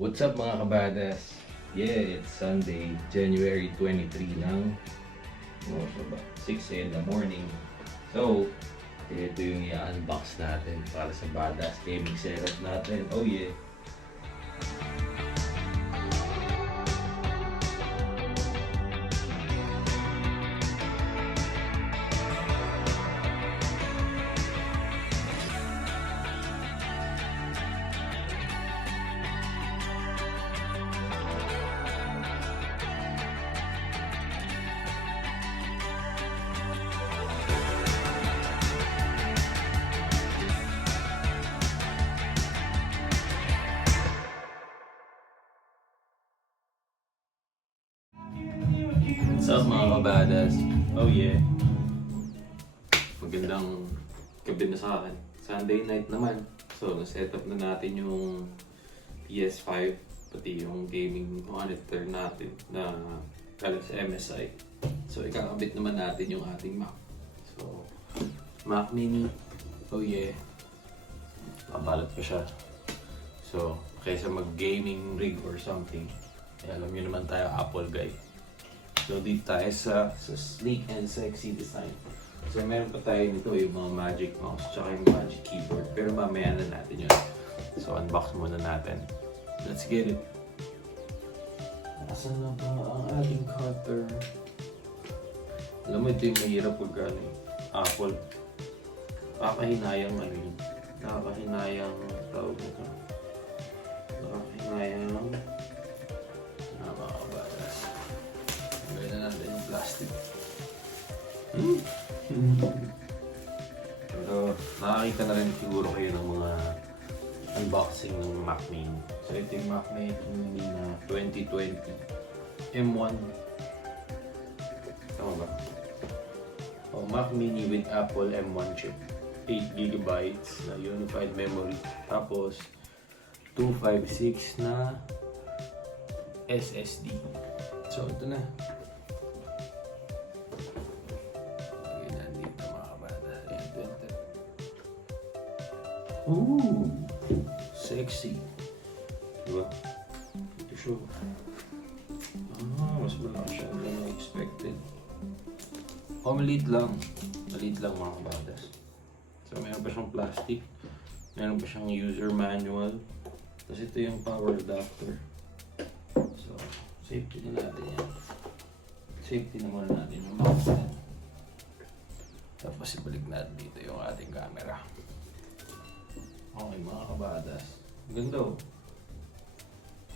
What's up mga kabadas? Yeah, it's Sunday, January 23 ng 6 in the morning. So, ito yung i-unbox natin para sa Badas gaming setup natin. Oh yeah! What's up mga kabadas? Oh yeah! Magandang gabi na sa akin. Sunday night naman. So, na-setup na natin yung PS5 pati yung gaming monitor natin na galing sa MSI. So, ikakabit naman natin yung ating Mac. So, Mac Mini. Oh yeah! Pabalot ko siya. So, kaysa mag-gaming rig or something, alam nyo naman tayo, Apple guy. So dito tayo sa sleek and sexy design. So meron pa tayo nito yung mga magic mouse tsaka yung magic keyboard. Pero mamaya na natin yun. So unbox muna natin. Let's get it. Nasaan na ba ang ating cutter? Alam mo ito yung mahirap pag Apple. Nakakahinayang yun. Nakakahinayang tawag nito. Nakakahinayang gawin na natin yung plastic. Pero nakakita na rin siguro kayo ng mga unboxing ng Mac Mini. So ito yung Mac Mini na 2020 M1. Tama ba? Oh, Mac Mini with Apple M1 chip. 8GB na unified memory. Tapos 256 na SSD. So ito na. Ooh, sexy. Diba? Ito siya. Mas malaki siya than expected. Maliit lang. Maliit lang mga kabadas. So, mayroon pa siyang plastic. Mayroon pa siyang user manual. Tapos ito yung power adapter. So, safety na natin yan. Safety naman natin yung mouse yan. Tapos ibalik natin dito yung ating camera. Okay mga kabadas. Ganda oh.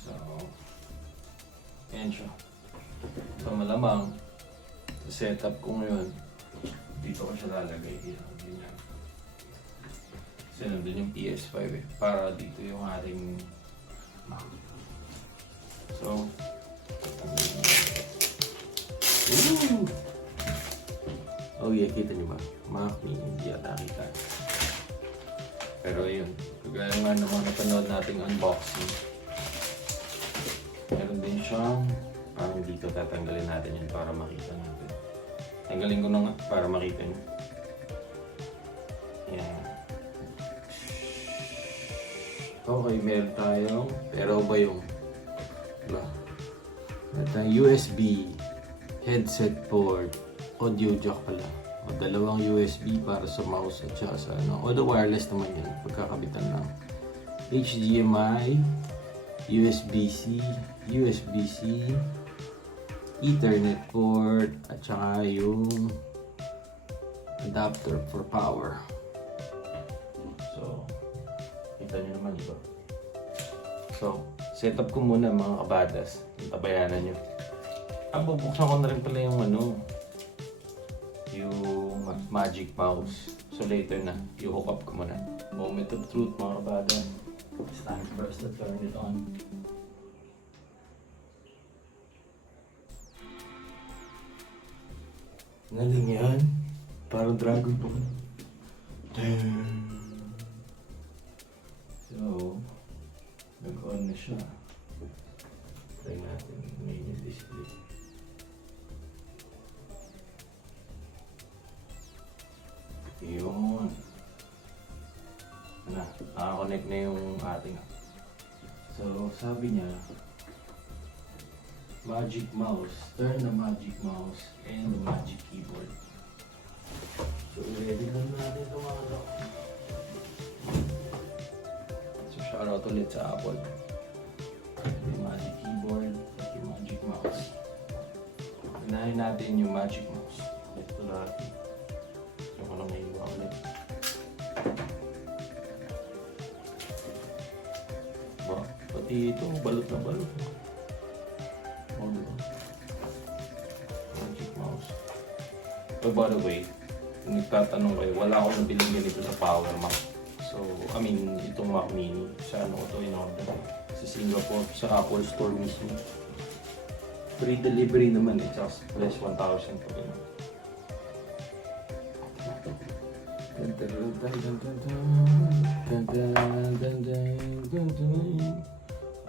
So, yan siya. So malamang, sa setup ko ngayon, dito ko siya lalagay. Ganyan. Kasi nandun yung PS5 eh. Para dito yung ating Mac. So, ooh! Oh yeah, kita nyo ba? Mac Mini, hindi yata kita. Pero yun, kagaya nga naman napanood nating unboxing. Meron din siyang, parang dito tatanggalin natin yun para makita natin. Tanggalin ko na nga para makita nyo. Yan. Okay, meron tayong, pero ba yung, diba? Meron tayong USB, headset port, audio jack pala. O, dalawang USB para sa mouse at saka sa ano. O, the wireless naman yan. Pagkakabitan lang. HDMI, USB-C, USB-C, Ethernet port, at saka yung adapter for power. So, kita nyo naman ito. So, setup ko muna mga kabadas. Tabayanan nyo. Bubuksan ko na rin pala yung yung magic mouse. So later na, i-hook up ko muna. Moment of truth mga kabada. It's time for us to turn it on. Galing yan. Parang Dragon Ball. So, nag-on na siya. Try natin yung display. Yun. Naka-connect na yung ating. So So, sabi niya, magic mouse, turn the magic mouse and the magic keyboard. So, ready na natin ito mga bro. So, shoutout ulit sa Apple. Yung magic keyboard at yung magic mouse. Unahin natin yung magic mouse. Ito natin. So, ko lang naiwa ulit. Ba, pati ito, balot na balot. Magic mouse. But by the way, kung nagtatanong kayo, wala akong nabiling ganito sa Power Mac. So, I mean, itong Mac Mini, sa ano ito in-order? Sa Singapore, sa Apple Store mismo. Free delivery naman eh, just less 1,000 pa ganun.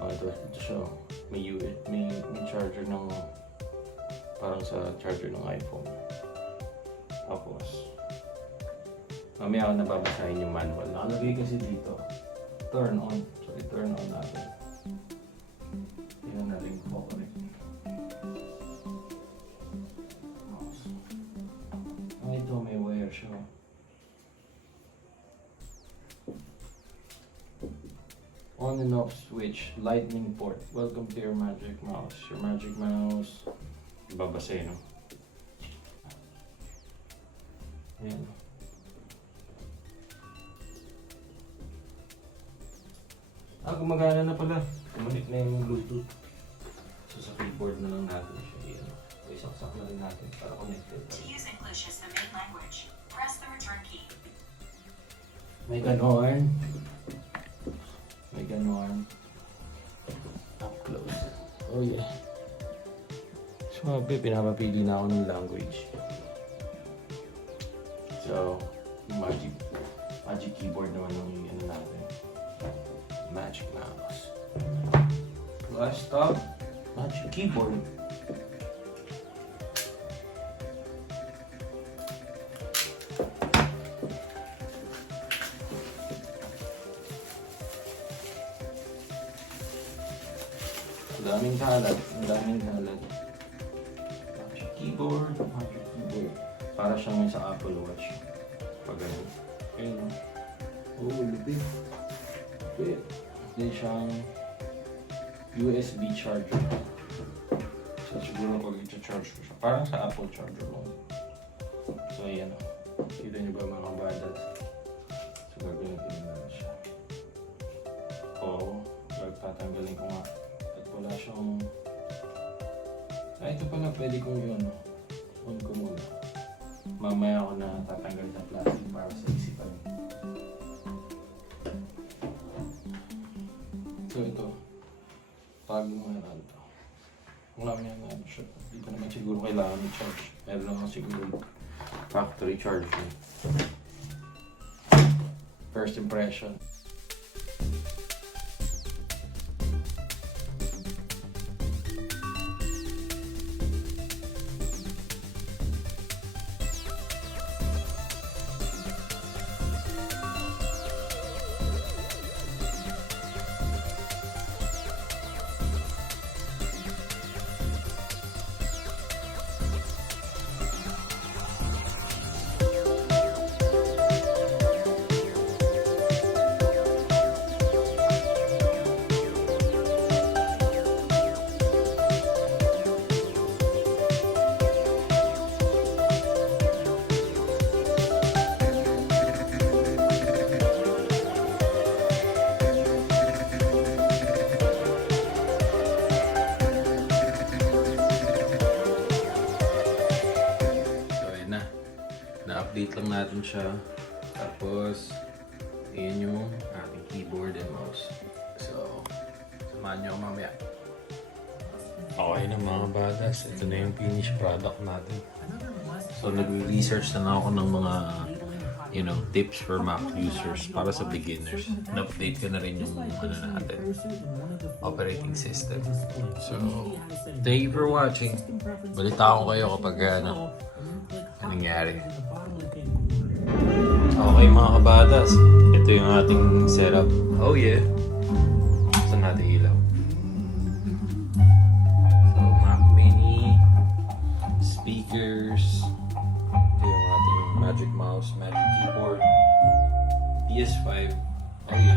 Oh, ito siya. May charger ng parang sa charger ng iPhone. Tapos mamaya ako nababasahin yung manual. Nakalagay kasi dito, turn on. So i-turn on natin. Tingnan natin kung correct. Mouse. Ito may wire siya. On and off switch, lightning port. Welcome to your magic mouse. Your magic mouse. Babasay, no? Ayan. Gumagana na pala. Kumanik na yung Bluetooth. So sa keyboard na lang natin siya. Ayan. Isaksak na rin natin para connected. To use English as the main language, press the return key. May ganon. May ganon. Up close. Oh yeah. So, pinapapili na ako ng language. So, yung magic keyboard naman yung ano natin. Magic mouse. Last up, magic keyboard. Daming kalat, Magic keyboard. Para siyang may sa Apple Watch. Pag ganun. Ayun. Oh, lupit. Lupit. Then siyang USB charger. So siguro pag i-charge ko siya. Parang sa Apple charger mo. So ayan. Kita niyo ba mga kabadas? So gagawin na siya. Oo. Tatanggalin ko nga. At wala siyang... ito pala pwede kong yun. On ko muna. Mamaya ako na tatanggal ng plastic para sa isipan. So ito, pag mga ito, kung namin yan ano siya, hindi pa naman siguro kailangan i-charge. Meron naman siguro factory charge yun. First impression. Na-update lang natin siya. Tapos, yun yung ating keyboard and mouse. So, samahan nyo mamaya. Okay na mga badas. Ito na yung finished product natin. So, nag-research na ako ng mga tips for Mac users para sa beginners. Na-update ko na rin yung natin, operating system. So, thank you for watching. Balita ko kayo kapag anong nangyari. Okay mga kabadas, ito yung ating setup. Oh yeah. Saan natin ilaw? Magic Mouse, Magic Keyboard, PS5. Oh yeah.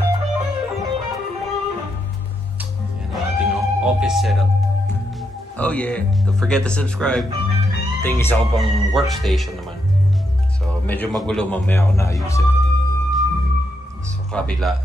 Yan ang ating office setup. Oh yeah, don't forget to subscribe. Ito yung isa ko pang workstation naman. So medyo magulo, mamaya ako na-ayusin. So kabila.